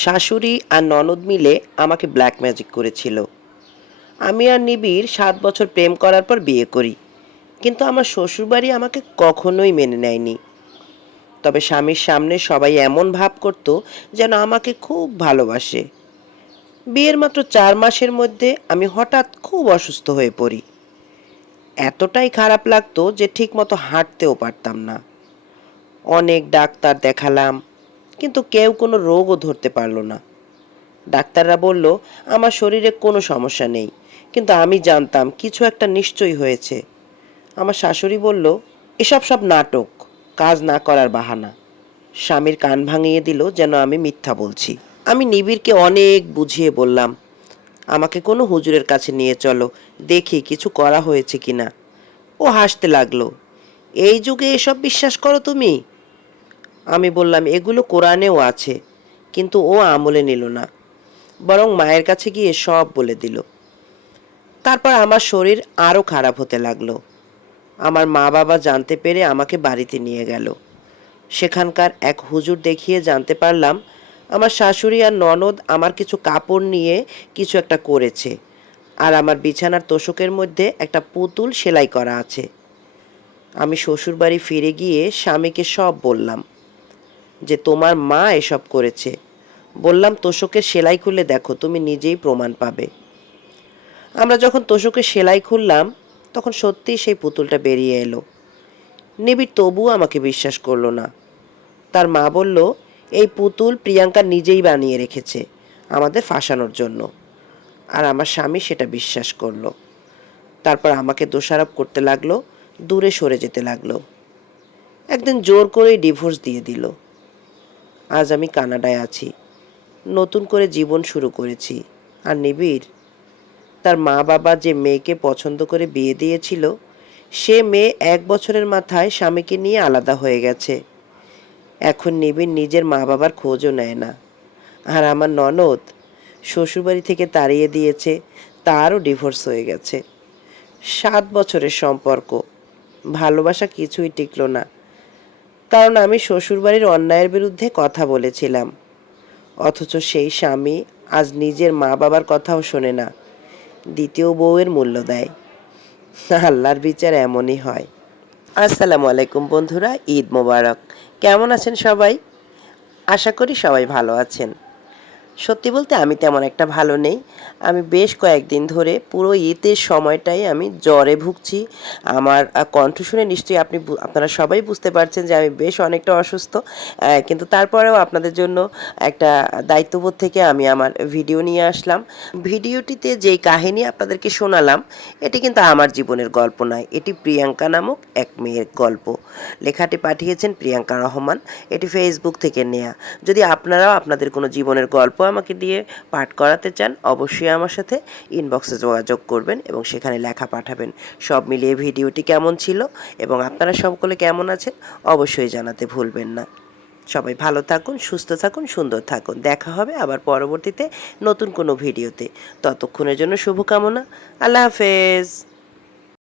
শাশুড়ি আর ননদ মিলে আমাকে ব্ল্যাক ম্যাজিক করেছিল। আমি আর নিবিড় 7 বছর প্রেম করার পর বিয়ে করি, কিন্তু আমার শ্বশুরবাড়ি আমাকে কখনোই মেনে নেয়নি। তবে স্বামীর সামনে সবাই এমন ভাব করত যেন আমাকে খুব ভালোবাসে। বিয়ের মাত্র 4 মাসের মধ্যে আমি হঠাৎ খুব অসুস্থ হয়ে পড়ি। এতটাই খারাপ লাগতো যে ঠিকমতো হাঁটতেও পারতাম না। অনেক ডাক্তার দেখালাম, কিন্তু কেউ কোনো রোগও ধরতে পারলো না। ডাক্তাররা বলল আমার শরীরে কোনো সমস্যা নেই, কিন্তু আমি জানতাম কিছু একটা নিশ্চয়ই হয়েছে। আমার শাশুড়ি বলল, এসব সব নাটক, কাজ না করার বাহানা। স্বামীর কান ভাঙিয়ে দিল যেন আমি মিথ্যা বলছি। আমি নিবিড়কে অনেক বুঝিয়ে বললাম, আমাকে কোনো হুজুরের কাছে নিয়ে চলো, দেখি কিছু করা হয়েছে কিনা। ও হাসতে লাগলো, এই যুগে এসব বিশ্বাস করো তুমি? আমি বললাম, এগুলো কোরআনেও আছে। কিন্তু ও আমলে নিল না, বরং মায়ের কাছে গিয়ে সব বলে দিল। তারপর আমার শরীর আরও খারাপ হতে লাগলো। আমার মা বাবা জানতে পেরে আমাকে বাড়িতে নিয়ে গেল। সেখানকার এক হুজুর দেখিয়ে জানতে পারলাম আমার শাশুড়ি আর ননদ আমার কিছু কাপড় নিয়ে কিছু একটা করেছে, আর আমার বিছানার তোশকের মধ্যে একটা পুতুল সেলাই করা আছে। আমি শ্বশুরবাড়ি ফিরে গিয়ে স্বামীকে সব বললাম যে তোমার মা এসব করেছে। বললাম, তোশকের সেলাই খুলে দেখো, তুমি নিজেই প্রমাণ পাবে। আমরা যখন তোশকের সেলাই খুললাম, তখন সত্যিই সেই পুতুলটা বেরিয়ে এলো। নিবিড় তবুও আমাকে বিশ্বাস করলো না। তার মা বলল, এই পুতুল প্রিয়াঙ্কা নিজেই বানিয়ে রেখেছে আমাদের ফাঁসানোর জন্য। আর আমার স্বামী সেটা বিশ্বাস করলো। তারপর আমাকে দোষারোপ করতে লাগলো, দূরে সরে যেতে লাগলো। একদিন জোর করেই ডিভোর্স দিয়ে দিল। আজ আমি কানাডায় আছি, নতুন করে জীবন শুরু করেছি। আর নিবিড়, তার মা বাবা যে মেয়েকে পছন্দ করে বিয়ে দিয়েছিল, সে মেয়ে 1 বছরের মাথায় স্বামীকে নিয়ে আলাদা হয়ে গেছে। এখন নিবিড় নিজের মা বাবার খোঁজও নেয় না। আর আমার ননদ শ্বশুরবাড়ি থেকে তাড়িয়ে দিয়েছে, তারও ডিভোর্স হয়ে গেছে। 7 বছরের সম্পর্ক, ভালোবাসা কিছুই টিকলো না, কারণ আমি শ্বশুরবাড়ির অন্যায়ের বিরুদ্ধে কথা বলেছিলাম। অথচ সেই স্বামী আজ নিজের মা বাবার কথাও শোনে না, দ্বিতীয় বউয়ের মূল্য দেয়। আল্লাহর বিচার এমনই হয়। আসসালামু আলাইকুম বন্ধুরা, ঈদ মোবারক। কেমন আছেন সবাই? আশা করি সবাই ভালো আছেন। সত্যি বলতে আমি তেমন একটা ভালো নেই। আমি বেশ কয়েকদিন ধরে পুরো ঈদের সময়টাই আমি জ্বরে ভুগছি। আমার কণ্ঠ শুনে নিশ্চয়ই আপনারা সবাই বুঝতে পারছেন যে আমি বেশ অনেকটা অসুস্থ। কিন্তু তারপরেও আপনাদের জন্য একটা দায়িত্ববোধ থেকে আমি আমার ভিডিও নিয়ে আসলাম। ভিডিওটিতে যেই কাহিনী আপনাদেরকে শোনালাম, এটি কিন্তু আমার জীবনের গল্প নয়, এটি প্রিয়াঙ্কা নামক এক মেয়ের গল্প। লেখাটি পাঠিয়েছেন প্রিয়াঙ্কা রহমান। এটি ফেসবুক থেকে নেয়া। যদি আপনারাও আপনাদের কোনো জীবনের গল্প আমাকে দিয়ে পাঠ করাতে চান, অবশ্যই আমার সাথে ইনবক্সে যোগাযোগ করবেন এবং সেখানে লেখা পাঠাবেন। সব মিলিয়ে ভিডিওটি কেমন ছিল এবং আপনারা সকলে কেমন আছেন অবশ্যই জানাতে ভুলবেন না। সবাই ভালো থাকুন, সুস্থ থাকুন, সুন্দর থাকুন। দেখা হবে আবার পরবর্তীতে নতুন কোনো ভিডিওতে। ততক্ষণের জন্য শুভকামনা। আল্লাহ হাফেজ।